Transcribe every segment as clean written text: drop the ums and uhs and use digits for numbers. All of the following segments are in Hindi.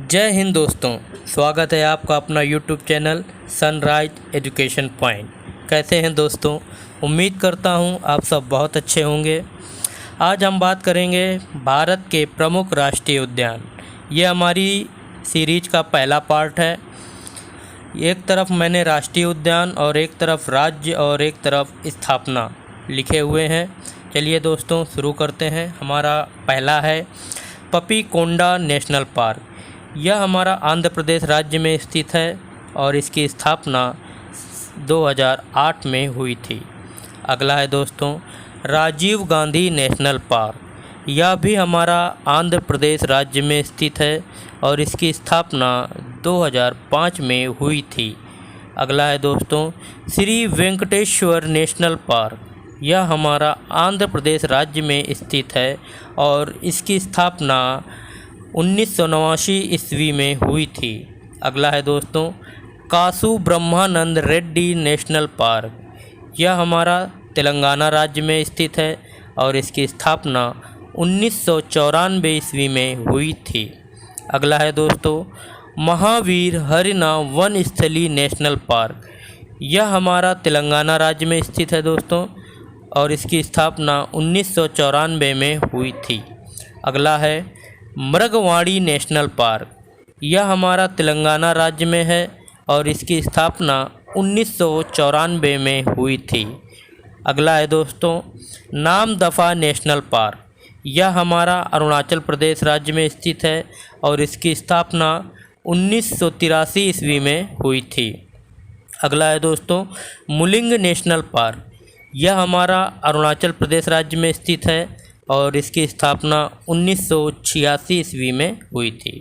जय हिंद दोस्तों, स्वागत है आपका अपना YouTube channel sunrise education point. कैसे हैं दोस्तों? उम्मीद करता हूं आप सब बहुत अच्छे होंगे। आज हम बात करेंगे भारत के प्रमुख राष्ट्रीय उद्यान। ये हमारी सीरीज का पहला पार्ट है। एक तरफ मैंने राष्ट्रीय उद्यान और एक तरफ राज्य और एक तरफ स्थापना लिखे हुए हैं। चलिए दोस्तों शुरू करते हैं। हमारा पहला है पपीकोंडा नेशनल पार्क। यह हमारा आंध्र प्रदेश राज्य में स्थित है और इसकी स्थापना 2008 में हुई थी। अगला है दोस्तों राजीव गांधी नेशनल पार्क। यह भी हमारा आंध्र प्रदेश राज्य में स्थित है और इसकी स्थापना 2005 में हुई थी। अगला है दोस्तों श्री वेंकटेश्वर नेशनल पार्क। यह हमारा आंध्र प्रदेश राज्य में स्थित है और इसकी स्थापना 1989 ईस्वी में हुई थी। अगला है दोस्तों कासु ब्रह्मानंद रेड्डी नेशनल पार्क। यह हमारा तेलंगाना राज्य में स्थित है और इसकी स्थापना 1994 ईस्वी में हुई थी। अगला है दोस्तों महावीर हरिना वन स्थली नेशनल पार्क। यह हमारा तेलंगाना राज्य में स्थित है दोस्तों और इसकी स्थापना 1994 में हुई थी। अगला है मृगवाड़ी नेशनल पार्क। यह हमारा तेलंगाना राज्य में है और इसकी स्थापना 1994 में हुई थी। अगला है दोस्तों नामदफा नेशनल पार्क। यह हमारा अरुणाचल प्रदेश राज्य में स्थित है और इसकी स्थापना 1983 ईस्वी में हुई थी। अगला है दोस्तों मुलिंग नेशनल पार्क। यह हमारा अरुणाचल प्रदेश राज्य में स्थित है और इसकी स्थापना 1986 ईस्वी में हुई थी।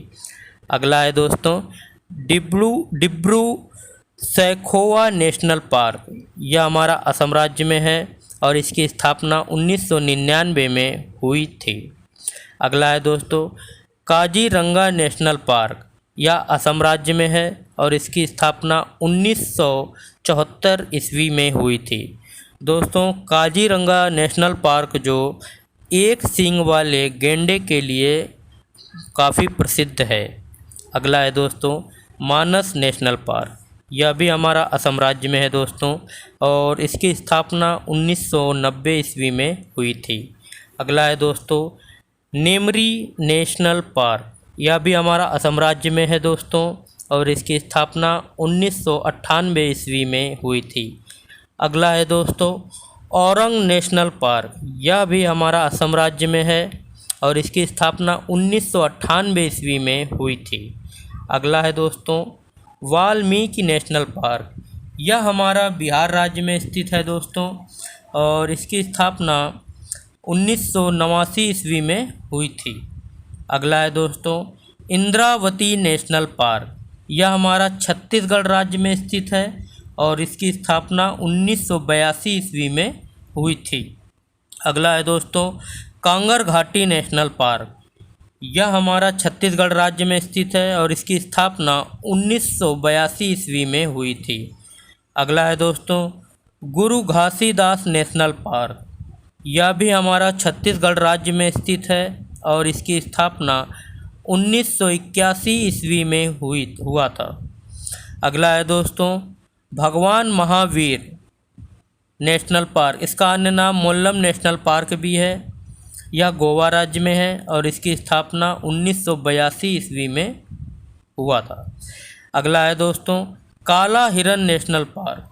अगला है दोस्तों डिब्रू सैखोवा नेशनल पार्क। यह हमारा असम राज्य में है और इसकी स्थापना 1999 में हुई थी। अगला है दोस्तों काजीरंगा नेशनल पार्क। यह असम राज्य में है और इसकी स्थापना 1974 ईस्वी में हुई थी। दोस्तों काजीरंगा नेशनल पार्क जो एक सींग वाले गैंडे के लिए काफ़ी प्रसिद्ध है। अगला है दोस्तों मानस नेशनल पार्क। यह भी हमारा असम राज्य में है दोस्तों और इसकी स्थापना 1990 ईस्वी में हुई थी। अगला है दोस्तों नेमरी नेशनल पार्क। यह भी हमारा असम राज्य में है दोस्तों और इसकी स्थापना 1998 ईस्वी में हुई थी। अगला है दोस्तों औरंग नेशनल पार्क। यह भी हमारा असम राज्य में है और इसकी स्थापना 1998 ईस्वी में हुई थी। अगला है दोस्तों वाल्मीकि नेशनल पार्क। यह हमारा बिहार राज्य में स्थित है दोस्तों और इसकी स्थापना 1989 ईस्वी में हुई थी। अगला है दोस्तों इंद्रावती नेशनल पार्क। यह हमारा छत्तीसगढ़ राज्य में स्थित है और इसकी स्थापना 1982 ईस्वी में हुई थी। अगला है दोस्तों कांगर घाटी नेशनल पार्क। यह हमारा छत्तीसगढ़ राज्य में स्थित है और इसकी स्थापना 1982 ईस्वी में हुई थी। अगला है दोस्तों गुरु घासीदास नेशनल पार्क। यह भी हमारा छत्तीसगढ़ राज्य में स्थित है और इसकी स्थापना 1981 ईस्वी में हुआ था। अगला है दोस्तों भगवान महावीर नेशनल पार्क। इसका अन्य नाम मोल्लम नेशनल पार्क भी है। यह गोवा राज्य में है और इसकी स्थापना 1982 ईस्वी में हुआ था। अगला है दोस्तों काला हिरन नेशनल पार्क।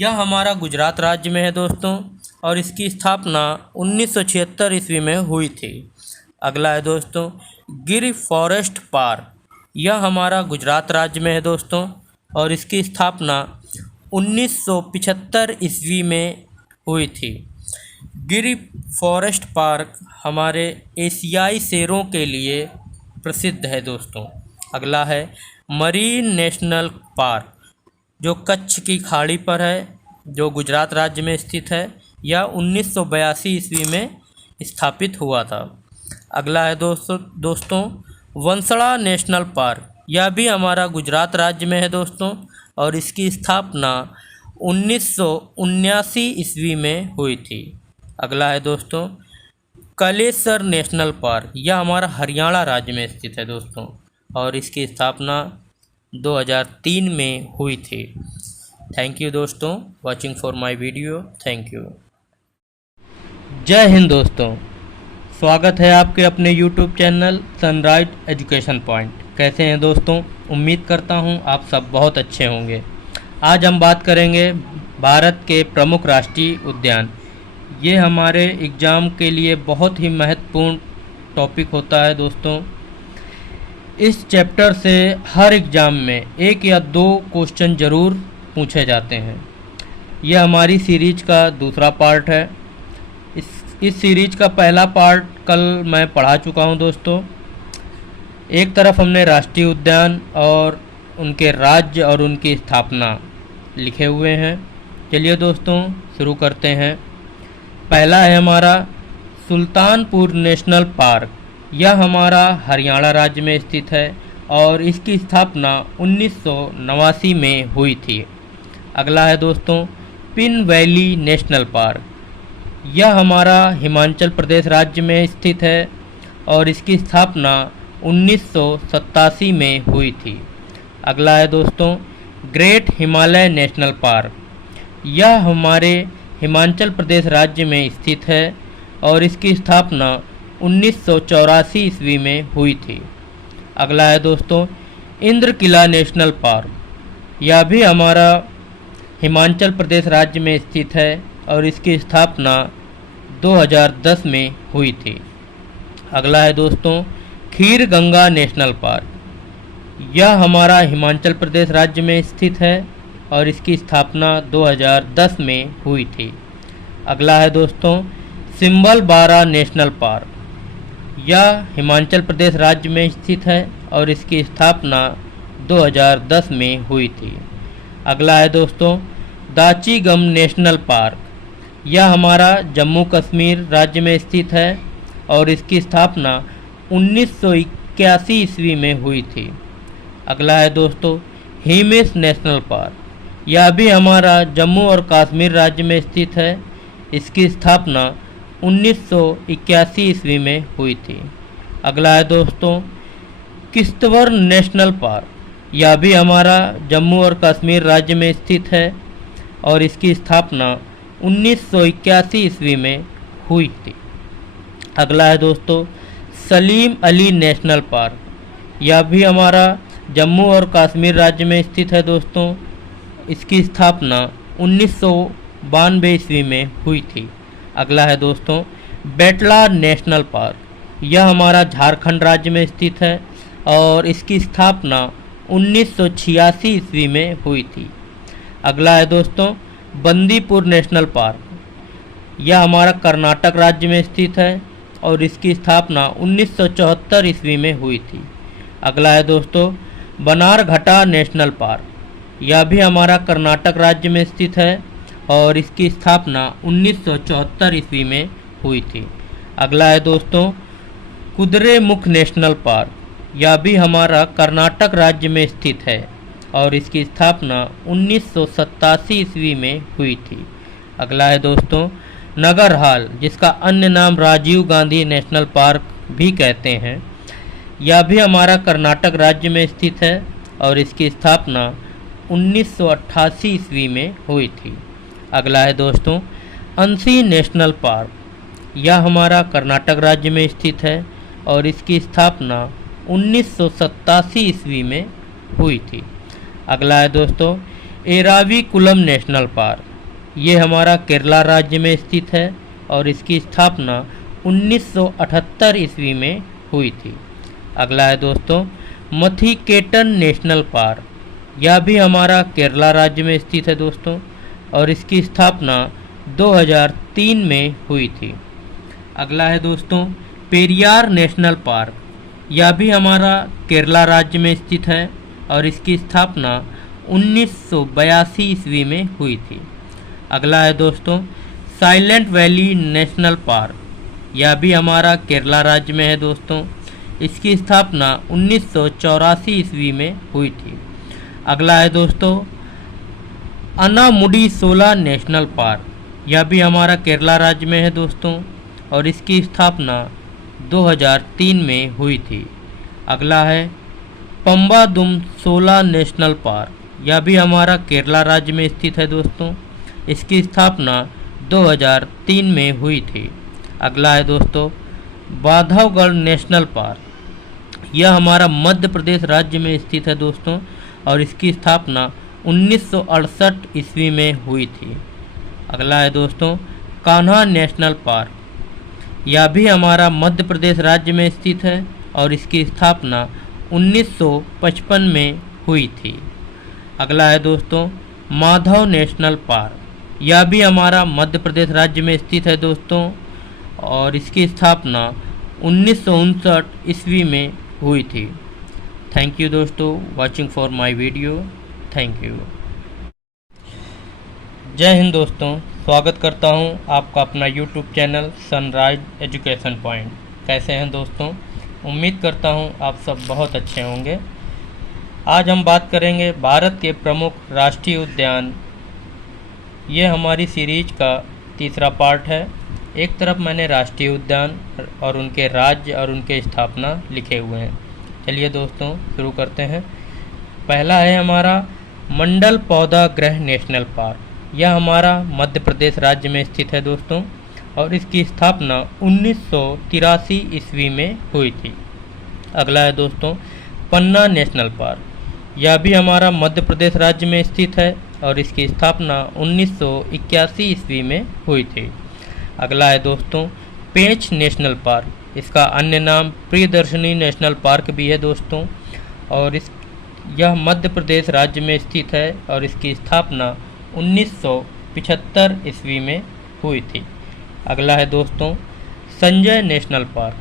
यह हमारा गुजरात राज्य में है दोस्तों और इसकी स्थापना 1976 ईस्वी में हुई थी। अगला है दोस्तों गिर फॉरेस्ट पार्क। यह हमारा गुजरात राज्य में है दोस्तों और इसकी स्थापना 1975 ईस्वी में हुई थी। गिर फॉरेस्ट पार्क हमारे एशियाई शेरों के लिए प्रसिद्ध है दोस्तों। अगला है मरीन नेशनल पार्क जो कच्छ की खाड़ी पर है, जो गुजरात राज्य में स्थित है। यह 1982 ईस्वी में स्थापित हुआ था। अगला है दोस्तों वंसड़ा नेशनल पार्क। यह भी हमारा गुजरात राज्य में है दोस्तों और इसकी स्थापना 1979 ईस्वी में हुई थी। अगला है दोस्तों कलेसर नेशनल पार्क। यह हमारा हरियाणा राज्य में स्थित है दोस्तों और इसकी स्थापना 2003 में हुई थी। थैंक यू दोस्तों, watching for my video. Thank you. जय हिंद दोस्तों, स्वागत है आपके अपने YouTube channel sunrise education point. कैसे हैं दोस्तों? उम्मीद करता हूं आप सब बहुत अच्छे होंगे। आज हम बात करेंगे भारत के प्रमुख राष्ट्रीय उद्यान। ये हमारे एग्ज़ाम के लिए बहुत ही महत्वपूर्ण टॉपिक होता है दोस्तों। इस चैप्टर से हर एग्ज़ाम में 1 या 2 क्वेश्चन ज़रूर पूछे जाते हैं। यह हमारी सीरीज का दूसरा पार्ट है। इस सीरीज का पहला पार्ट कल मैं पढ़ा चुका हूं दोस्तों। एक तरफ हमने राष्ट्रीय उद्यान और उनके राज्य और उनकी स्थापना लिखे हुए हैं। चलिए दोस्तों शुरू करते हैं। पहला है हमारा सुल्तानपुर नेशनल पार्क। यह हमारा हरियाणा राज्य में स्थित है और इसकी स्थापना 1989 में हुई थी। अगला है दोस्तों पिन वैली नेशनल पार्क। यह हमारा हिमाचल प्रदेश राज्य में स्थित है और इसकी स्थापना 1987 में हुई थी। अगला है दोस्तों ग्रेट हिमालय नेशनल पार्क। यह हमारे हिमाचल प्रदेश राज्य में स्थित है और इसकी स्थापना 1984 ईस्वी में हुई थी। अगला है दोस्तों इंद्र किला नेशनल पार्क। यह भी हमारा हिमाचल प्रदेश राज्य में स्थित है और इसकी स्थापना 2010 में हुई थी। अगला है दोस्तों खीर गंगा नेशनल पार्क। यह हमारा हिमाचल प्रदेश राज्य में स्थित है और इसकी स्थापना 2010 में हुई थी। अगला है दोस्तों सिंबल बारा नेशनल पार्क। यह हिमाचल प्रदेश राज्य में स्थित है और इसकी स्थापना 2010 में हुई थी। अगला है दोस्तों दाची-गम नेशनल पार्क। यह हमारा जम्मू कश्मीर राज्य में स्थित है और इसकी स्थापना 1981 ईस्वी में हुई थी। अगला है दोस्तों हिमेश नेशनल पार्क। यह भी हमारा जम्मू और कश्मीर राज्य में स्थित है। इसकी स्थापना 1981 ईस्वी में हुई थी। अगला है दोस्तों किश्तवाड़ नेशनल पार्क। यह भी हमारा जम्मू और कश्मीर राज्य में स्थित है और इसकी स्थापना 1981 ईस्वी में हुई थी। अगला है दोस्तों सलीम अली नेशनल पार्क। यह भी हमारा जम्मू और कश्मीर राज्य में स्थित है दोस्तों। इसकी स्थापना 1992 ईस्वी में हुई थी। अगला है दोस्तों बेटला नेशनल पार्क। यह हमारा झारखंड राज्य में स्थित है और इसकी स्थापना 1986 ईस्वी में हुई थी। अगला है दोस्तों बंदीपुर नेशनल पार्क। यह हमारा कर्नाटक राज्य में स्थित है और इसकी स्थापना 1974 ईस्वी में हुई थी। अगला है दोस्तों बनारघट्टा नेशनल पार्क। यह भी हमारा कर्नाटक राज्य में स्थित है और इसकी स्थापना 1974 ईस्वी में हुई थी। अगला है दोस्तों कुद्रेमुख नेशनल पार्क। यह भी हमारा कर्नाटक राज्य में स्थित है और इसकी स्थापना 1987 ईस्वी में हुई थी। अगला है दोस्तों नगरहाल, जिसका अन्य नाम राजीव गांधी नेशनल पार्क भी कहते हैं। यह भी हमारा कर्नाटक राज्य में स्थित है और इसकी स्थापना 1988 ईस्वी में हुई थी। अगला है दोस्तों अंशी नेशनल पार्क। यह हमारा कर्नाटक राज्य में स्थित है और इसकी स्थापना 1987 ईस्वी में हुई थी। अगला है दोस्तों एराविकुलम नेशनल पार्क। ये हमारा केरला राज्य में स्थित है और इसकी स्थापना 1978 ईस्वी में हुई थी। अगला है दोस्तों मथिकेटन नेशनल पार्क। यह भी हमारा केरला राज्य में स्थित है दोस्तों और इसकी स्थापना 2003 में हुई थी। अगला है दोस्तों पेरियार नेशनल पार्क। यह भी हमारा केरला राज्य में स्थित है और इसकी स्थापना 1982 ईस्वी में हुई थी। अगला है दोस्तों साइलेंट वैली नेशनल पार्क। यह भी हमारा केरला राज्य में है दोस्तों। इसकी स्थापना 1984 ईस्वी में हुई थी। अगला है दोस्तों अनामुडीसोला नेशनल पार्क। यह भी हमारा केरला राज्य में है दोस्तों और इसकी स्थापना 2003 में हुई थी। अगला है पंबादुम सोला नेशनल पार्क, यह भी हमारा केरला राज्य में स्थित है दोस्तों। इसकी स्थापना 2003 में हुई थी। अगला है दोस्तों बांधवगढ़ नेशनल पार्क, यह हमारा मध्य प्रदेश राज्य में स्थित है दोस्तों और इसकी स्थापना 1968 ईस्वी में हुई थी। अगला है दोस्तों कान्हा नेशनल पार्क, यह भी हमारा मध्य प्रदेश राज्य में स्थित है और इसकी स्थापना 1955 में हुई थी। अगला है दोस्तों माधव नेशनल पार्क, यह भी हमारा मध्य प्रदेश राज्य में स्थित है दोस्तों और इसकी स्थापना 1959 ईस्वी में हुई थी। थैंक यू दोस्तों watching for my video. Thank you. जय हिंद दोस्तों, स्वागत करता हूं आपका अपना YouTube channel sunrise education point. कैसे हैं दोस्तों? उम्मीद करता हूं आप सब बहुत अच्छे होंगे। आज हम बात करेंगे भारत के प्रमुख राष्ट्रीय उद्यान। ये हमारी सीरीज का तीसरा पार्ट है। एक तरफ मैंने राष्ट्रीय उद्यान और उनके राज्य और उनके स्थापना लिखे हुए हैं। चलिए दोस्तों शुरू करते हैं। पहला है हमारा मंडल पौधा गृह नेशनल पार्क, यह हमारा मध्य प्रदेश राज्य में स्थित है दोस्तों और इसकी स्थापना 1983 ईस्वी में हुई थी। अगला है दोस्तों पन्ना नेशनल पार्क, यह भी हमारा मध्य प्रदेश राज्य में स्थित है और इसकी स्थापना 1981 ईस्वी में हुई थी। अगला है दोस्तों पेंच नेशनल पार्क, इसका अन्य नाम प्रियदर्शनी नेशनल पार्क भी है दोस्तों और यह मध्य प्रदेश राज्य में स्थित है और इसकी स्थापना 1975 ईस्वी में हुई थी। अगला है दोस्तों संजय नेशनल पार्क,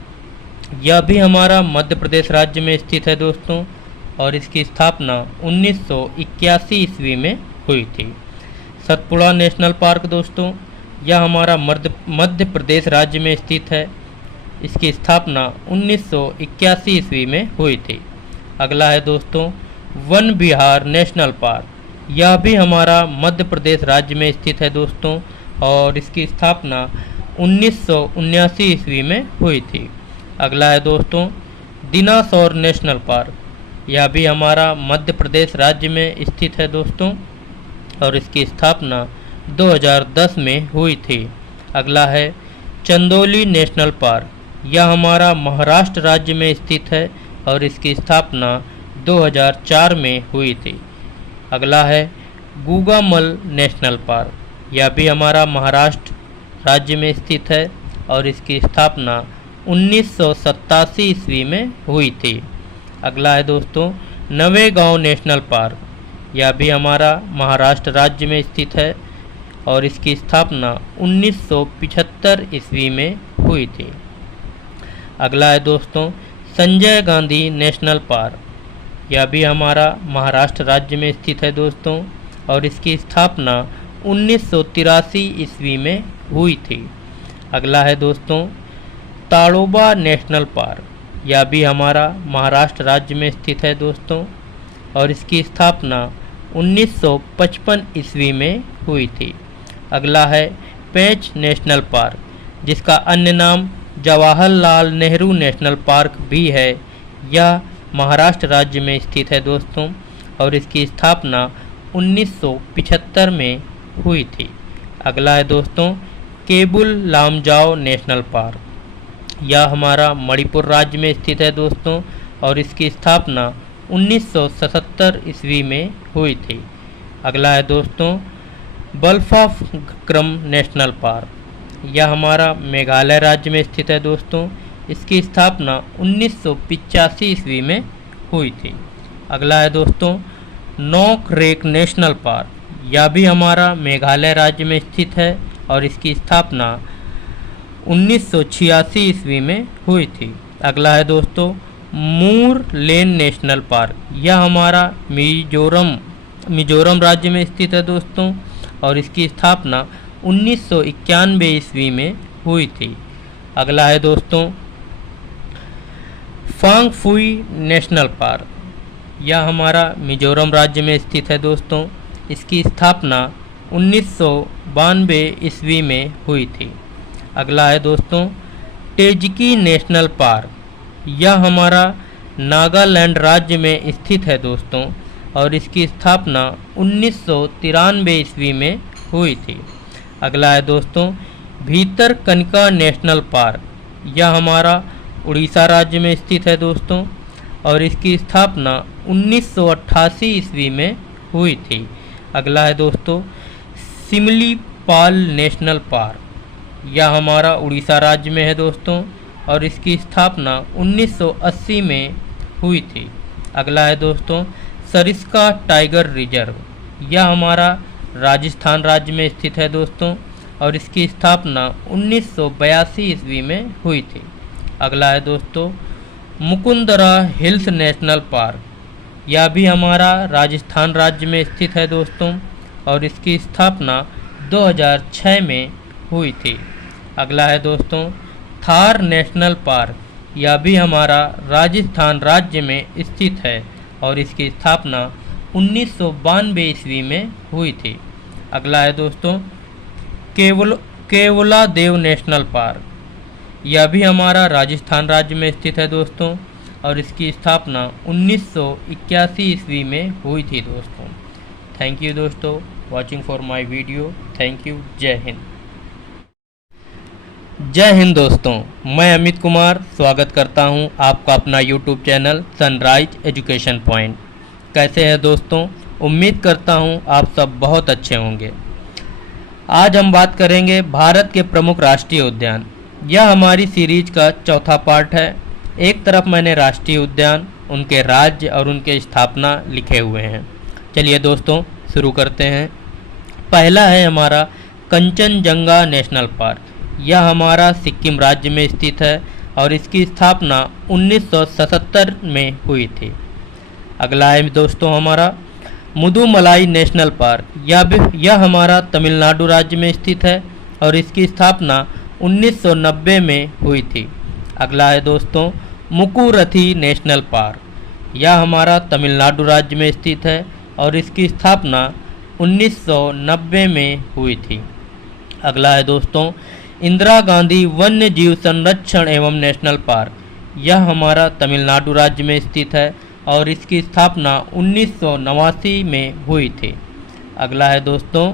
यह भी हमारा मध्य प्रदेश राज्य में स्थित है दोस्तों और इसकी स्थापना 1981 ईस्वी में हुई थी। सतपुड़ा नेशनल पार्क दोस्तों, यह हमारा मध्य प्रदेश राज्य में स्थित है, इसकी स्थापना 1981 ईस्वी में हुई थी। अगला है दोस्तों वन विहार नेशनल पार्क, यह भी हमारा मध्य प्रदेश राज्य में स्थित है दोस्तों और इसकी स्थापना 1979 ईस्वी में हुई थी। अगला है दोस्तों दिनासौर नेशनल पार्क, यह भी हमारा मध्य प्रदेश राज्य में स्थित है दोस्तों और इसकी स्थापना 2010 में हुई थी। अगला है चंदौली नेशनल पार्क, यह हमारा महाराष्ट्र राज्य में स्थित है और इसकी स्थापना 2004 में हुई थी। अगला है गूगामल नेशनल पार्क, यह भी हमारा महाराष्ट्र राज्य में स्थित है और इसकी स्थापना 1987 ईस्वी में हुई थी। अगला है दोस्तों नवेगांव नेशनल पार्क, यह भी हमारा महाराष्ट्र राज्य में स्थित है और इसकी स्थापना 1975 ईस्वी में हुई थी। अगला है दोस्तों संजय गांधी नेशनल पार्क, यह भी हमारा महाराष्ट्र राज्य में स्थित है दोस्तों और इसकी स्थापना 1983 ईस्वी में हुई थी। अगला है दोस्तों ताड़ोबा नेशनल पार्क, यह भी हमारा महाराष्ट्र राज्य में स्थित है दोस्तों और इसकी स्थापना 1955 ईस्वी में हुई थी। अगला है पेंच नेशनल पार्क, जिसका अन्य नाम जवाहरलाल नेहरू नेशनल पार्क भी है, यह महाराष्ट्र राज्य में स्थित है दोस्तों और इसकी स्थापना 1975 में हुई थी। अगला है दोस्तों केबुल लामजाओ नेशनल पार्क, यह हमारा मणिपुर राज्य में स्थित है दोस्तों और इसकी स्थापना 1977 ईस्वी में हुई थी। अगला है दोस्तों बल्फाक्रम नेशनल पार्क, यह हमारा मेघालय राज्य में स्थित है दोस्तों, इसकी स्थापना 1985 ईस्वी में हुई थी। अगला है दोस्तों नोक रेक नेशनल पार्क, यह भी हमारा मेघालय राज्य में स्थित है और इसकी स्थापना 1986 ईस्वी में हुई थी। अगला है दोस्तों मूर लेन नेशनल पार्क, यह हमारा मिजोरम राज्य में स्थित है दोस्तों और इसकी स्थापना 1991 ईस्वी में हुई थी। अगला है दोस्तों फांगफुई नेशनल पार्क, यह हमारा मिजोरम राज्य में स्थित है दोस्तों, इसकी स्थापना 1992 ईस्वी में हुई थी। अगला है दोस्तों तेजकी नेशनल पार्क, यह हमारा नागालैंड राज्य में स्थित है दोस्तों, और इसकी स्थापना 1993 ईस्वी में हुई थी। अगला है दोस्तों भीतरकनिका नेशनल पार्क, यह हमारा उड़ीसा राज्य में स्थित है दोस्तों, और इसकी स्थापना 1988 ईस्वी में हुई थी। अगला है दोस्तों सिमलीपाल नेशनल पार्क, यह हमारा उड़ीसा राज्य में है दोस्तों, और इसकी स्थापना 1980 में हुई थी। अगला है दोस्तों सरिस्का टाइगर रिजर्व, यह हमारा राजस्थान राज्य में स्थित है दोस्तों, और इसकी स्थापना 1982 ईस्वी में हुई थी। अगला है दोस्तों मुकुंदरा हिल्स नेशनल पार्क, यह भी हमारा राजस्थान राज्य में स्थित है दोस्तों, और इसकी स्थापना 2006 में हुई थी। अगला है दोस्तों थार नेशनल पार्क, यह भी हमारा राजस्थान राज्य में स्थित है, और इसकी स्थापना 1992 ईस्वी में हुई थी। अगला है दोस्तों केवला देव नेशनल पार्क, यह भी हमारा राजस्थान राज्य में स्थित है दोस्तों, और इसकी स्थापना 1981 ईस्वी में हुई थी दोस्तों। थैंक यू दोस्तों watching for my video. Thank you. जय हिंद। जय हिंद दोस्तों, मैं अमित कुमार स्वागत करता हूं आपका अपना YouTube channel sunrise education point. कैसे हैं दोस्तों? उम्मीद करता हूं आप सब बहुत अच्छे होंगे। आज हम बात करेंगे भारत के प्रमुख राष्ट्रीय उद्यान। यह हमारी सीरीज का चौथा पार्ट है। एक तरफ मैंने राष्ट्रीय उद्यान, उनके राज्य और उनके स्थापना लिखे हुए हैं। चलिए दोस्तों शुरू करते हैं। पहला है हमारा कंचनजंगा नेशनल पार्क, यह हमारा सिक्किम राज्य में स्थित है, और इसकी स्थापना 1977 में हुई थी। अगला है दोस्तों हमारा मुदुमलाई नेशनल पार्क, यह हमारा तमिलनाडु राज्य में स्थित है, और इसकी स्थापना 1990 में हुई थी। अगला है दोस्तों मुकुरथी नेशनल पार्क, यह हमारा तमिलनाडु राज्य में स्थित है, और इसकी स्थापना 1990 में हुई थी। अगला है दोस्तों इंदिरा गांधी वन्य जीव संरक्षण एवं नेशनल पार्क, यह हमारा तमिलनाडु राज्य में स्थित है, और इसकी स्थापना 1989 में हुई थी। अगला है दोस्तों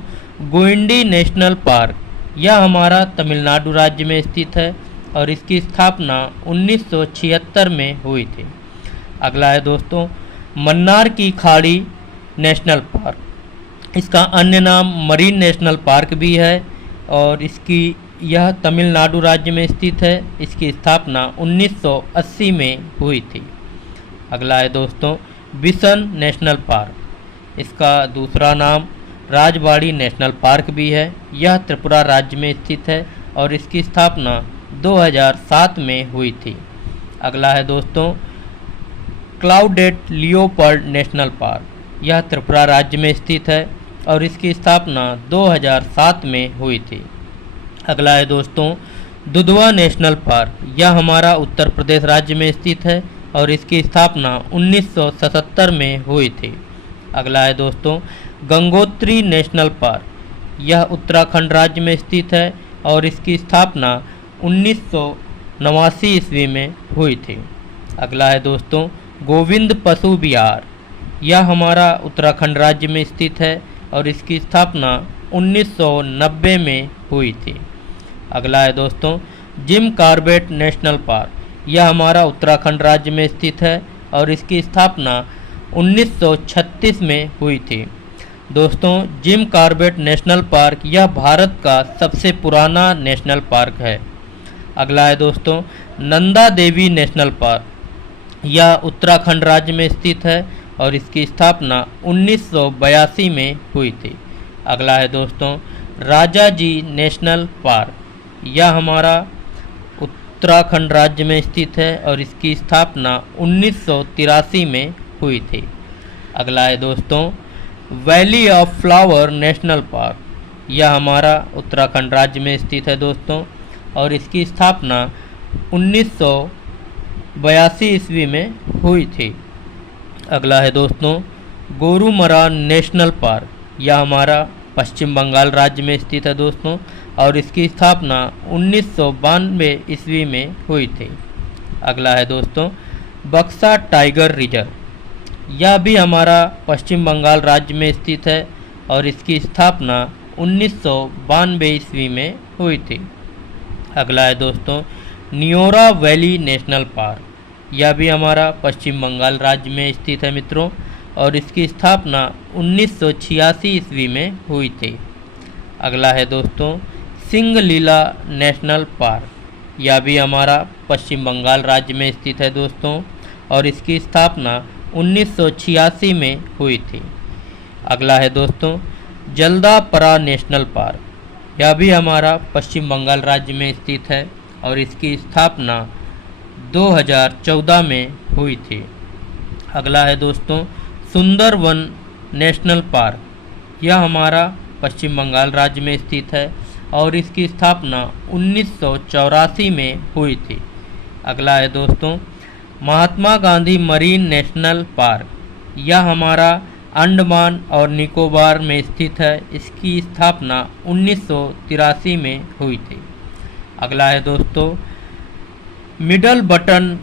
गोइंडी नेशनल पार्क, यह हमारा तमिलनाडु राज्य में स्थित है, और इसकी स्थापना 1976 में हुई थी। अगला है दोस्तों मन्नार की खाड़ी नेशनल पार्क, इसका अन्य नाम मरीन नेशनल पार्क भी है, और यह तमिलनाडु राज्य में स्थित है। इसकी स्थापना 1980 में हुई थी। अगला है दोस्तों बिसन नेशनल पार्क, इसका दूसरा नाम राजबाड़ी नेशनल पार्क भी है। यह त्रिपुरा राज्य में स्थित है, और इसकी स्थापना 2007 में हुई थी। अगला है दोस्तों क्लाउडेड लियोपर्ड नेशनल पार्क, यह त्रिपुरा राज्य में स्थित है, और इसकी स्थापना 2007 में हुई थी। अगला है दोस्तों दुधवा नेशनल पार्क, यह हमारा उत्तर प्रदेश राज्य में स्थित है, और इसकी स्थापना 1977 में हुई थी। अगला है दोस्तों गंगोत्री नेशनल पार्क, यह उत्तराखंड राज्य में स्थित है, और इसकी स्थापना 1989 ईस्वी में हुई थी। अगला है दोस्तों गोविंद पशु विहार, यह हमारा उत्तराखंड राज्य में स्थित है, और इसकी स्थापना 1990 में हुई थी। अगला है दोस्तों जिम कॉर्बेट नेशनल पार्क, यह हमारा उत्तराखंड राज्य में स्थित है, और इसकी स्थापना 1936 में हुई थी। दोस्तों जिम कॉर्बेट नेशनल पार्क यह भारत का सबसे पुराना नेशनल पार्क है। अगला है दोस्तों नंदा देवी नेशनल पार्क, यह उत्तराखंड राज्य में स्थित है, और इसकी स्थापना 1982 में हुई थी। अगला है दोस्तों राजा जी नेशनल पार्क, यह हमारा उत्तराखंड राज्य में स्थित है, और इसकी स्थापना 1983 में हुई थी। अगला है दोस्तों valley of flower national park, यह हमारा उत्तराखंड राज्य में स्थित है दोस्तों, और इसकी स्थापना 1982 ईस्वी में हुई थी। अगला है दोस्तों गोरुमरा नेशनल पार्क, यह हमारा पश्चिम बंगाल राज्य में स्थित है दोस्तों, और इसकी स्थापना 1992 ईस्वी में हुई थी। अगला है दोस्तों बक्सा टाइगर रिजर्व, यह भी हमारा पश्चिम बंगाल राज्य में स्थित है और इसकी स्थापना 1992 ईस्वी में हुई थी। अगला है दोस्तों न्योरा वैली नेशनल पार्क, यह भी हमारा पश्चिम बंगाल राज्य में स्थित है मित्रों और इसकी स्थापना 1986 ईस्वी में हुई थी। अगला है दोस्तों सिंगलीला नेशनल पार्क, यह भी हमारा पश्चिम बंगाल राज्य में स्थित है दोस्तों और इसकी स्थापना 1986 में हुई थी। अगला है दोस्तों जल्दापरा नेशनल पार्क, यह भी हमारा पश्चिम बंगाल राज्य में स्थित है और इसकी स्थापना 2014 में हुई थी। अगला है दोस्तों सुंदरवन नेशनल पार्क, यह हमारा पश्चिम बंगाल राज्य में स्थित है और इसकी स्थापना 1984 में हुई थी। अगला है दोस्तों Mahatma Gandhi marine national park, यह हमारा अंडमान और निकोबार में स्थित है, इसकी स्थापना 1983 में हुई थी। अगला है दोस्तों middle button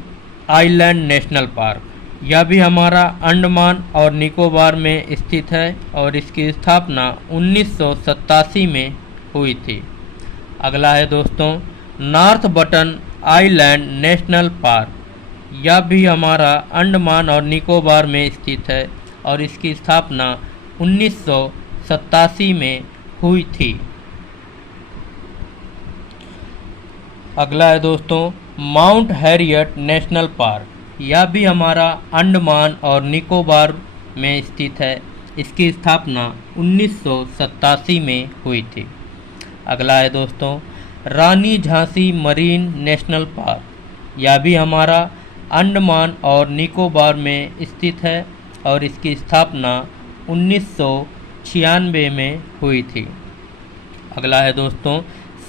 island national park, यह भी हमारा अंडमान और निकोबार में स्थित है और इसकी स्थापना 1987 में हुई थी। अगला है दोस्तों north button island national park, यह भी हमारा अंडमान और निकोबार में स्थित है और इसकी स्थापना 1987 में हुई थी। अगला है दोस्तों माउंट हैरियट नेशनल पार्क, यह भी हमारा अंडमान और निकोबार में स्थित है, इसकी स्थापना 1987 में हुई थी। अगला है दोस्तों रानी झांसी मरीन नेशनल पार्क, यह भी हमारा अंडमान और निकोबार में स्थित है और इसकी स्थापना 1996 में हुई थी। अगला है दोस्तों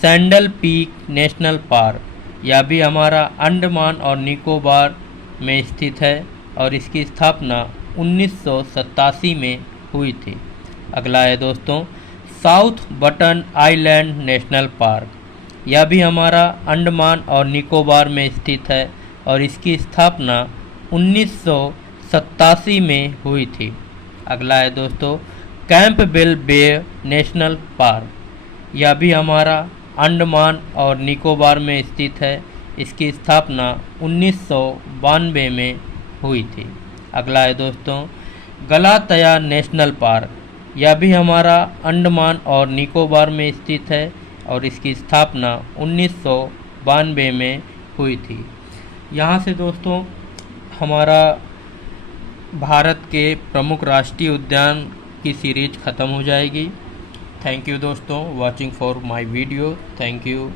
सैंडल पीक नेशनल पार्क, यह भी हमारा अंडमान और निकोबार में स्थित है और इसकी स्थापना 1987 में हुई थी। अगला है दोस्तों south button island national park, यह भी हमारा अंडमान और निकोबार में स्थित है और इसकी स्थापना 1987 में हुई थी। अगला है दोस्तों कैंपबेल बे नेशनल पार्क, यह भी हमारा अंडमान और निकोबार में स्थित है, इसकी स्थापना 1992 में हुई थी। अगला है दोस्तों गलातया नेशनल पार्क, यह भी हमारा अंडमान और निकोबार में स्थित है और इसकी स्थापना 1992 में हुई थी। यहाँ से दोस्तों हमारा भारत के प्रमुख राष्ट्रीय उद्यान की सीरीज ख़त्म हो जाएगी। थैंक यू दोस्तों watching for my video. Thank you.